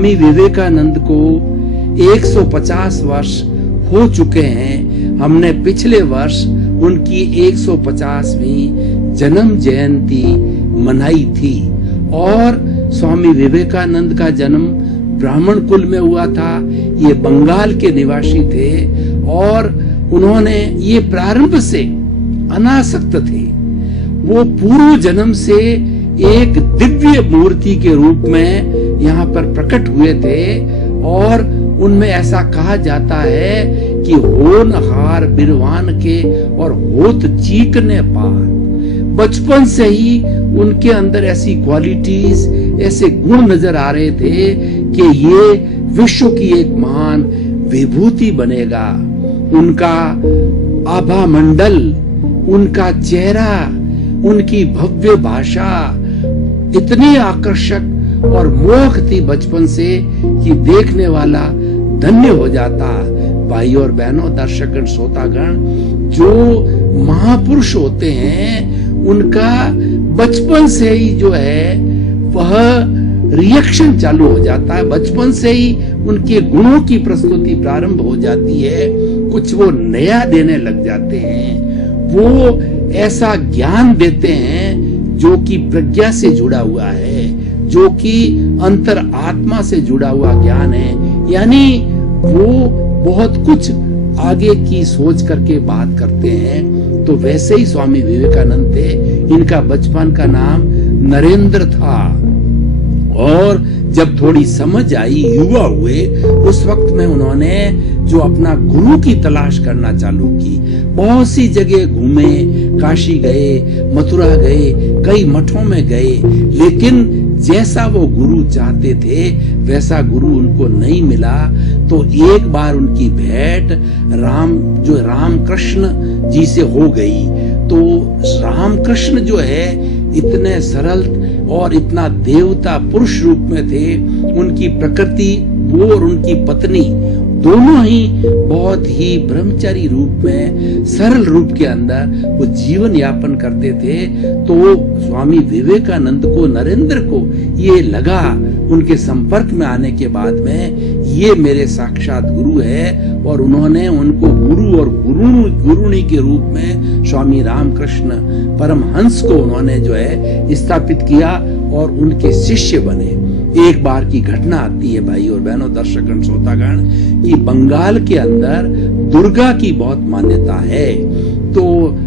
स्वामी विवेकानंद को 150 वर्ष हो चुके हैं। हमने पिछले वर्ष उनकी 150वीं जन्म जयंती मनाई थी और स्वामी विवेकानंद का जन्म ब्राह्मण कुल में हुआ था। ये बंगाल के निवासी थे और उन्होंने ये प्रारंभ से अनासक्त थे। वो पूर्व जन्म से एक दिव्य मूर्ति के रूप में यहाँ पर प्रकट हुए थे और उनमें ऐसा कहा जाता है कि होनहार बिरवान के और होत चीकने पार। बचपन से ही उनके अंदर ऐसी क्वालिटीज, ऐसे गुण नजर आ रहे थे कि ये विश्व की एक महान विभूति बनेगा। उनका आभा मंडल, उनका चेहरा, उनकी भव्य भाषा इतनी आकर्षक और मोहक थी बचपन से कि देखने वाला धन्य हो जाता। भाई और बहनों, दर्शकगण, श्रोतागण, जो महापुरुष होते हैं उनका बचपन से ही जो है वह रिएक्शन चालू हो जाता है। बचपन से ही उनके गुणों की प्रस्तुति प्रारंभ हो जाती है। कुछ वो नया देने लग जाते हैं। वो ऐसा ज्ञान देते हैं जो कि प्रज्ञा से जुड़ा हुआ है, जो कि अंतर आत्मा से जुड़ा हुआ ज्ञान है। यानी वो बहुत कुछ आगे की सोच करके बात करते हैं। तो वैसे ही स्वामी विवेकानंद थे। इनका बचपन का नाम नरेंद्र था और जब थोड़ी समझ आई, युवा हुए, उस वक्त में उन्होंने जो अपना गुरु की तलाश करना चालू की। बहुत सी जगह घूमे, काशी गए, मथुरा गए, कई मठों में गए, लेकिन जैसा वो गुरु चाहते थे वैसा गुरु उनको नहीं मिला। तो एक बार उनकी भेंट रामकृष्ण जी से हो गई। तो रामकृष्ण जो है इतने सरल और इतना देवता पुरुष रूप में थे। उनकी प्रकृति, वो और उनकी पत्नी दोनों ही बहुत ही ब्रह्मचारी रूप में, सरल रूप के अंदर वो जीवन यापन करते थे। तो स्वामी विवेकानंद को, नरेंद्र को ये लगा उनके संपर्क में आने के बाद में, ये मेरे साक्षात गुरु है। और उन्होंने उनको गुरु और गुरुणी के रूप में स्वामी रामकृष्ण परमहंस को उन्होंने जो है स्थापित किया और उनके शिष्य बने। एक बार की घटना आती है भाई और बहनों, दर्शकगण, श्रोतागण, कि बंगाल के अंदर दुर्गा की बहुत मान्यता है। तो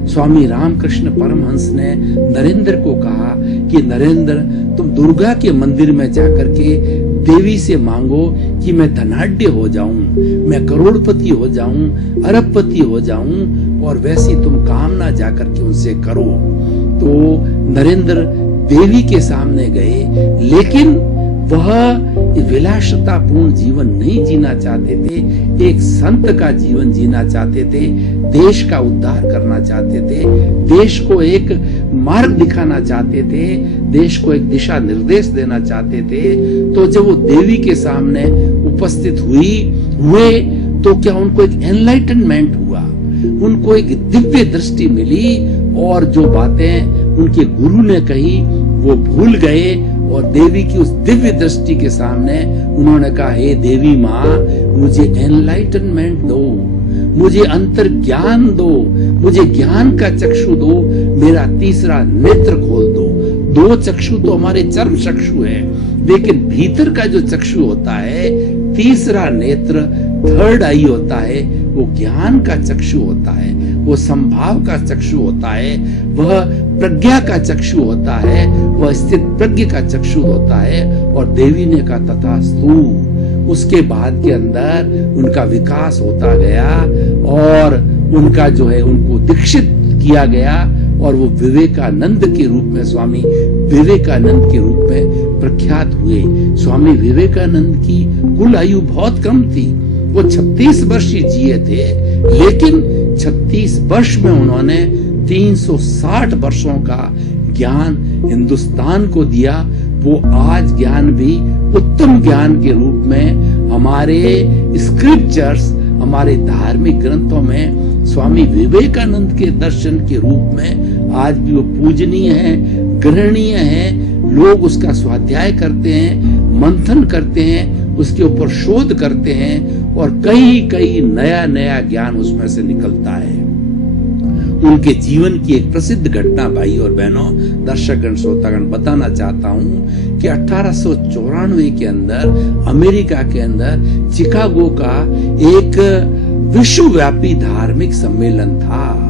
स्वामी रामकृष्ण परमहंस ने नरेंद्र को कहा कि नरेंद्र, तुम दुर्गा के मंदिर में जाकर के देवी से मांगो कि मैं धनाढ्य हो जाऊं, मैं करोड़पति हो जाऊं, अरबपति हो जाऊं, और वैसी तुम कामना जाकर के उनसे करो। तो नरेंद्र देवी के सामने गए, लेकिन वह विलासतापूर्ण जीवन नहीं जीना चाहते थे। एक संत का जीवन जीना चाहते थे, देश का उद्धार करना चाहते थे, देश को एक मार्ग दिखाना चाहते थे, देश को एक दिशा निर्देश देना चाहते थे। तो जब वो देवी के सामने उपस्थित हुए तो क्या उनको एक एनलाइटनमेंट हुआ, उनको एक दिव्य दृष्टि मिली, और जो बातें उनके गुरु ने कही वो भूल गए। और देवी की उस दिव्य दृष्टि के सामने उन्होंने कहा, हे देवी माँ, मुझे एनलाइटनमेंट दो, मुझे अंतर ज्ञान दो, मुझे ज्ञान का चक्षु दो, मेरा तीसरा नेत्र खोल दो। दो चक्षु तो हमारे चर्म चक्षु है, लेकिन भीतर का जो चक्षु होता है, तीसरा नेत्र, थर्ड आई होता है, वो ज्ञान का चक्षु होता है, वो संभाव का चक्षु होता है, वह प्रज्ञा का चक्षु होता है, वह स्थित प्रज्ञ का चक्षु होता है। और देवी ने कहा तथास्तु। उसके बाद के अंदर उनका विकास होता गया और उनका जो है उनको दीक्षित किया गया और वो विवेकानंद के रूप में, स्वामी विवेकानंद के रूप में प्रख्यात हुए। स्वामी विवेकानंद की कुल आयु बहुत कम थी, वो 36 वर्ष ही जिए थे, लेकिन 36 वर्ष में उन्होंने 360 वर्षों का ज्ञान हिंदुस्तान को दिया। वो आज ज्ञान भी उत्तम ज्ञान के रूप में हमारे स्क्रिप्चर्स, हमारे धार्मिक ग्रंथों में स्वामी विवेकानंद के दर्शन के रूप में आज भी वो पूजनीय है, ग्रहणीय है। लोग उसका स्वाध्याय करते हैं, मंथन करते हैं उसके ऊपर शोध करते हैं और कई कई नया नया ज्ञान उसमें से निकलता है। उनके जीवन की एक प्रसिद्ध घटना भाई और बहनों, दर्शकगण, श्रोतागण, बताना चाहता हूं कि 1894 के अंदर अमेरिका के अंदर चिकागो का एक विश्वव्यापी धार्मिक सम्मेलन था।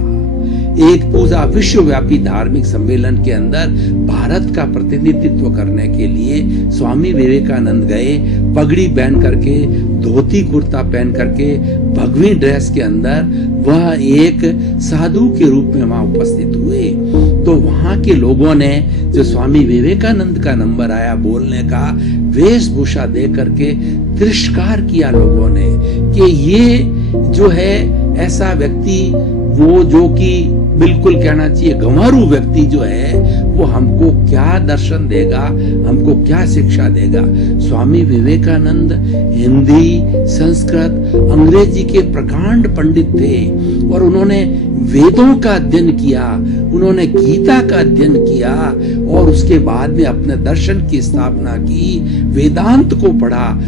एक पूरा विश्वव्यापी धार्मिक सम्मेलन के अंदर भारत का प्रतिनिधित्व करने के लिए स्वामी विवेकानंद गए, पगड़ी पहन करके, धोती कुर्ता पहन करके, भगवी ड्रेस के अंदर वह एक साधु के रूप में वहां उपस्थित हुए। तो वहां के लोगों ने, जो स्वामी विवेकानंद का नंबर आया बोलने का, वेशभूषा दे करके तिरस्कार किया लोगों ने कि ये जो है ऐसा व्यक्ति, वो जो कि बिल्कुल कहना चाहिए गंवारू व्यक्ति जो है, वो हमको क्या दर्शन देगा, हमको क्या शिक्षा देगा। स्वामी विवेकानंद हिंदी, संस्कृत, अंग्रेजी के प्रकांड पंडित थे और उन्होंने वेदों का अध्ययन किया, उन्होंने गीता का अध्ययन किया और उसके बाद में अपने दर्शन की स्थापना की, वेदांत को पढ़ा